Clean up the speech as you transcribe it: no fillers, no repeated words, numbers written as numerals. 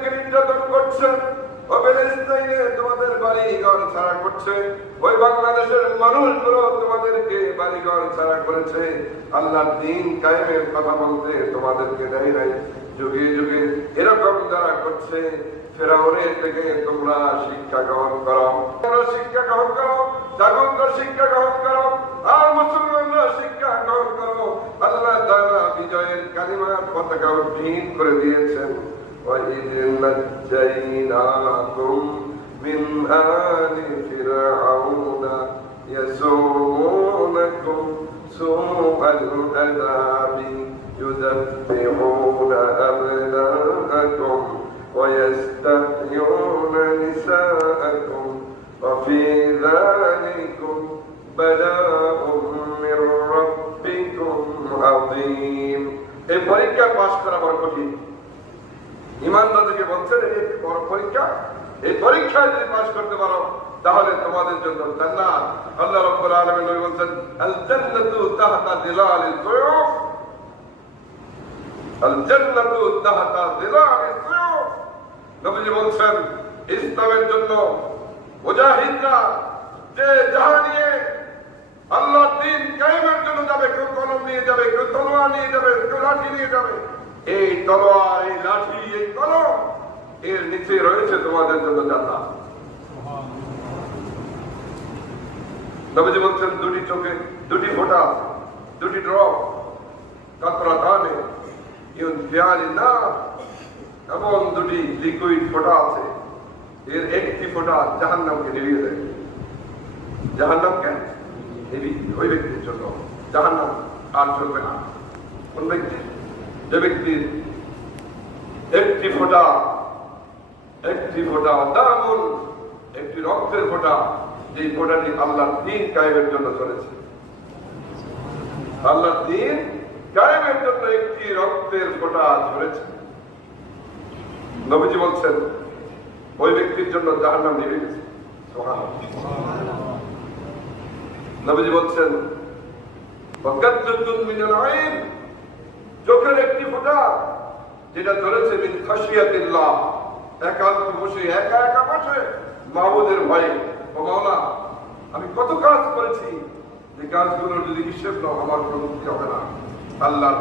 তোমাদেরকে নির্যাতন করছে, ও ফিলিস্তিনে তোমাদের বাড়িঘর ছাড়া করছে, ওই বাংলাদেশের মানুষগুলো তোমাদেরকে বাড়িঘর ছাড়া করেছে, আল্লাহর দ্বীন কায়েমের কথা বলতে তোমাদেরকে দেয় নাই। যুগে যুগে এরকম যারা করছে, ফেরাউনের থেকে তোমরা শিক্ষা গ্রহণ করো, শিক্ষা গ্রহণ করো, জাগতিক শিক্ষা গ্রহণ করো, আর মুসলমানরা শিক্ষা গ্রহণ করো। আল্লাহ তাআলা বিজয়ের কালিমার পতাকা উড্ডীন করে দিয়েছেন। وَإِذْ نَجَّيْنَاكُمْ مِنْ آلِ فِرْعَوْنَ يَسُومُونَكُمْ سُوءَ الْعَذَابِ يُذَبِّحُونَ أَبْنَاءَكُمْ وَيَسْتَحْيُونَ نِسَاءَكُمْ وَفِي ذَلِكُمْ بَلَاءٌ مِّن رَّبِّكُمْ عَظِيمٌ। এই পরীক্ষা পাস করা বড় কঠিন। ইমানদারদেরকে বলছেন এই বড় পরীক্ষা, এই পরীক্ষায় যদি পাস করতে পারো তাহলে তোমাদের জন্য জান্নাত। আল্লাহ রাব্বুল আলামিন নবী বলেন আল জান্নাতু তাহতা যিলালিল সুয়ুফ, আল জান্নাতু তাহতা যিলালিল সুয়ুফ। নবীজি বলেন ইসলামের জন্য মুজাহিদরা যে জাহান নিয়ে আল্লাহর দ্বীন কায়েমের জন্য যাবে, কেউ কলম নিয়ে যাবে, কেউ তলোয়ার নিয়ে যাবে, কেউ লাঠি নিয়ে যাবে, এই তলোয়ার, এই লাঠি, এই কলম, এর নিচে রয়েছে তোমাদের জন্য জান্নাত। নবীজি বলছেন দুটি চোখে দুটি ফোঁটা, দুটি ড্রপ, কাতরাতানে ইউনফিয়ালিল্লাহ, এমন দুটি লিকুইড ফোঁটা আছে, এর একটি ফোঁটা জাহান্নামকে নিভিয়ে দেয়। জাহান্নামকে ওই ব্যক্তির জন্য জাহান্নাম আর চলবে না। কোন ব্যক্তি? যে ব্যক্তির একটি ফোঁটা দামুন, একটি রক্তের ফোঁটা, যে ফোঁটাটি আল্লাহর দ্বীন কায়েমের জন্য চলেছে। আল্লাহর দ্বীন কায়েমের জন্য একটি রক্তের ফোঁটা চলেছে। নবীজি বলছেন ওই ব্যক্তির জন্য জাহান্নাম নিভে গেছে। সুবহানাল্লাহ। নবীজি বলছেন চোখের একটি ফোঁটা যেটা ধরেছে মিন খাশিয়াতিল্লাহ, একান্ত বসে একা একা বসে মাবুদের ভয়ে, ও মাওলা আমি কত কাজ করেছি, যে কাজগুলোর যদি হিসেব নাও আমার কোনো মুক্তি হবে না। আল্লাহর